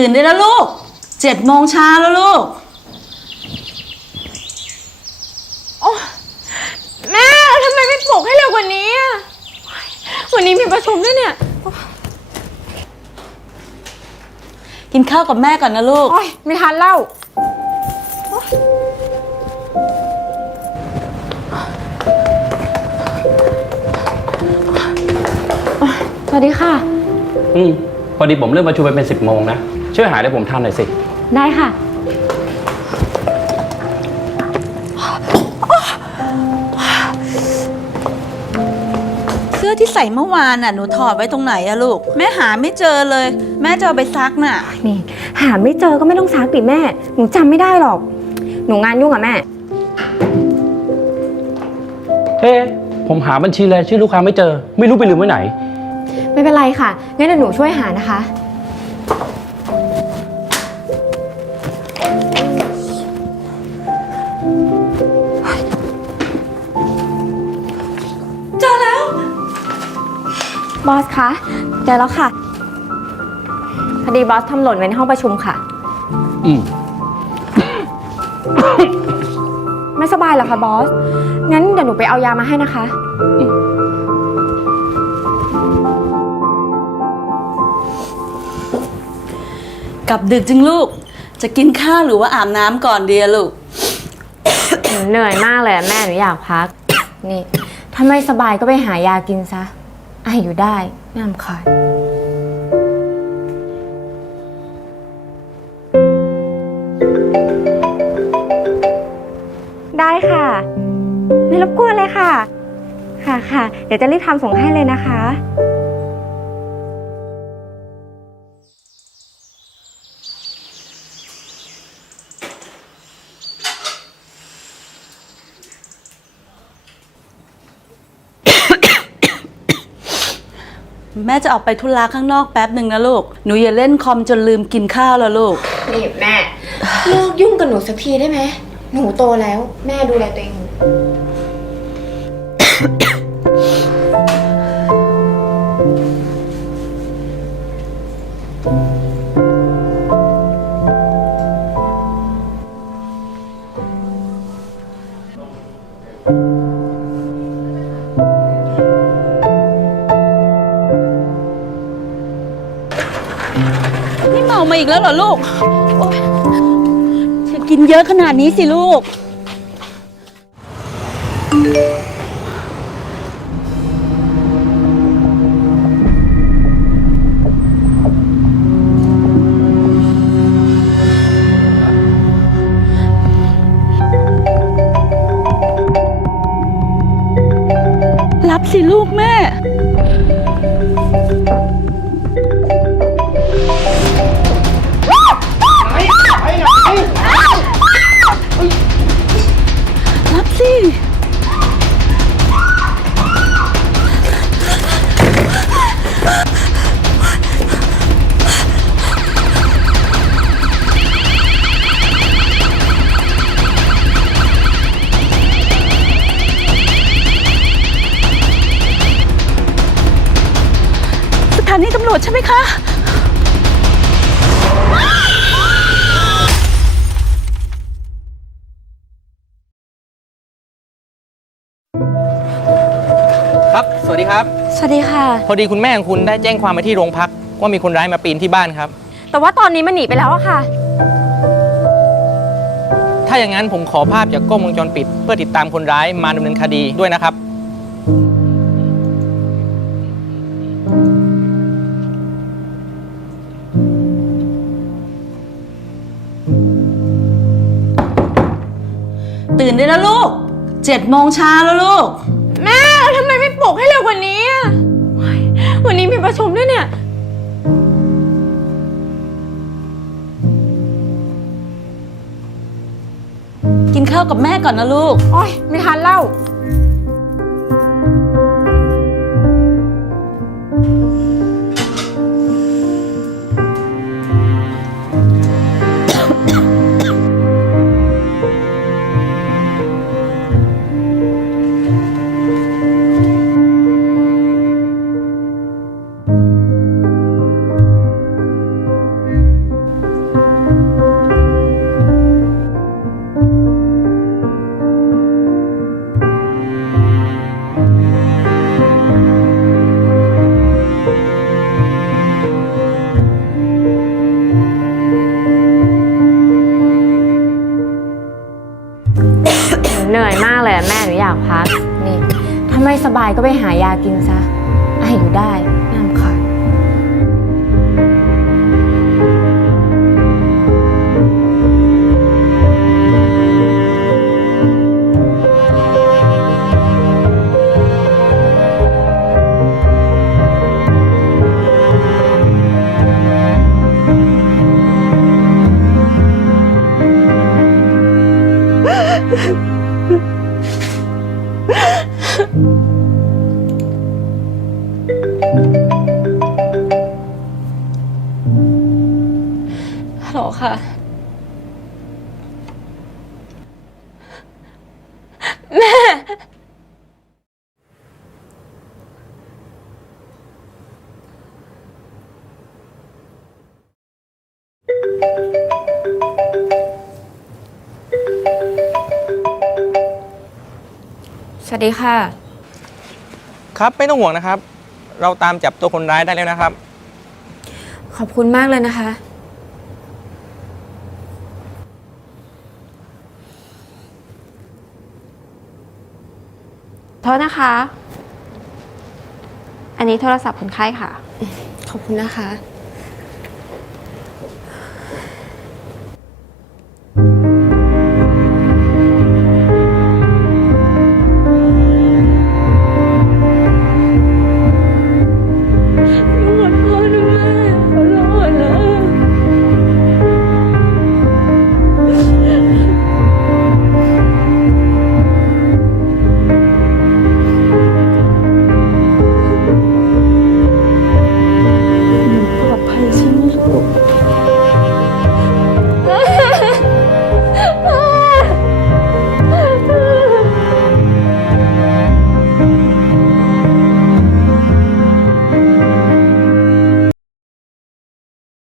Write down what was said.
ตื่นได้แล้วลูก7 โมงเช้าแล้วลูกโอ้แม่ทำไมไม่ปลุกให้เร็วกว่านี้อะวันนี้มีประชุมด้วยเนี่ยกินข้าวกับแม่ก่อนนะลูกโอ้ยไม่ทันแล้วสวัสดีค่ะพอดีผมเริ่มประชุมไปเป็น10 โมงนะช่วยหาให้ผมทันหน่อยสิได้ค่ะเสื้อที่ใส่เมื่อวานน่ะหนูถอดไว้ตรงไหนอะลูกแม่หาไม่เจอเลยแม่จะเอาไปซักน่ะนี่หาไม่เจอก็ไม่ต้องซักดิแม่หนูจำไม่ได้หรอกหนูงานยุ่งอะแม่ผมหาบัญชีรายชื่อลูกค้าไม่เจอไม่รู้ไปลืมไว้ไหนไม่เป็นไรค่ะงั้นเดี๋ยวหนูช่วยหานะคะเจอแล้วบอสคะเจอแล้วค่ะพอดีบอสทำหล่นไว้ในห้องประชุมค่ะไม่สบายเหรอคะบอสงั้นเดี๋ยวหนูไปเอายามาให้นะคะกลับดึกจึงลูกจะกินข้าวหรือว่าอาบน้ำก่อนดีอะลูก หนูเหนื่อยมากเลยแม่หนูอยากพักนี่ถ้าไม่สบายก็ไปหายากินซะอยู่ได้น่ารำคาญได้ค่ะไม่รบกวนเลยค่ะค่ะเดี๋ยวจะรีบทำส่งให้เลยนะคะแม่จะออกไปธุระข้างนอกแป๊บหนึ่งนะลูกหนูอย่าเล่นคอมจนลืมกินข้าวแล้วลูกนี่แม่เลิกยุ่งกับหนูสักทีได้ไหมหนูโตแล้วแม่ดูแลตัวเองนี่เมามาอีกแล้วเหรอลูกโอ๊ยจะกินเยอะขนาดนี้สิลูกรับสิลูกแม่รับสิสถานีตำรวจใช่ไหมคะครับสวัสดีครับสวัสดีค่ะพอดีคุณแม่ของคุณได้แจ้งความมาที่โรงพักว่ามีคนร้ายมาปีนที่บ้านครับแต่ว่าตอนนี้มันหนีไปแล้วอะค่ะถ้าอย่างนั้นผมขอภาพจากกล้องวงจรปิดเพื่อติดตามคนร้ายมาดำเนินคดีด้วยนะครับตื่นได้แล้วลูก7 โมงเช้าแล้วลูกแม่ทำไมไม่ปลุกให้เร็วกว่านี้อะวันนี้มีประชุมด้วยเนี่ยกินข้าวกับแม่ก่อนนะลูกโอ้ยไม่ทันแล้ว ากพัก นี่ ถ้าไม่สบายก็ไปหายากินซะ ไออยู่ได้น่ารำคาญ ฮัลโหลค่ะ แม่ สวัสดีค่ะ ครับไม่ต้องห่วงนะครับ เราตามจับตัวคนร้ายได้แล้วนะครับ ขอบคุณมากเลยนะคะ โทษนะคะ อันนี้โทรศัพท์คนไข้ค่ะ ขอบคุณนะคะ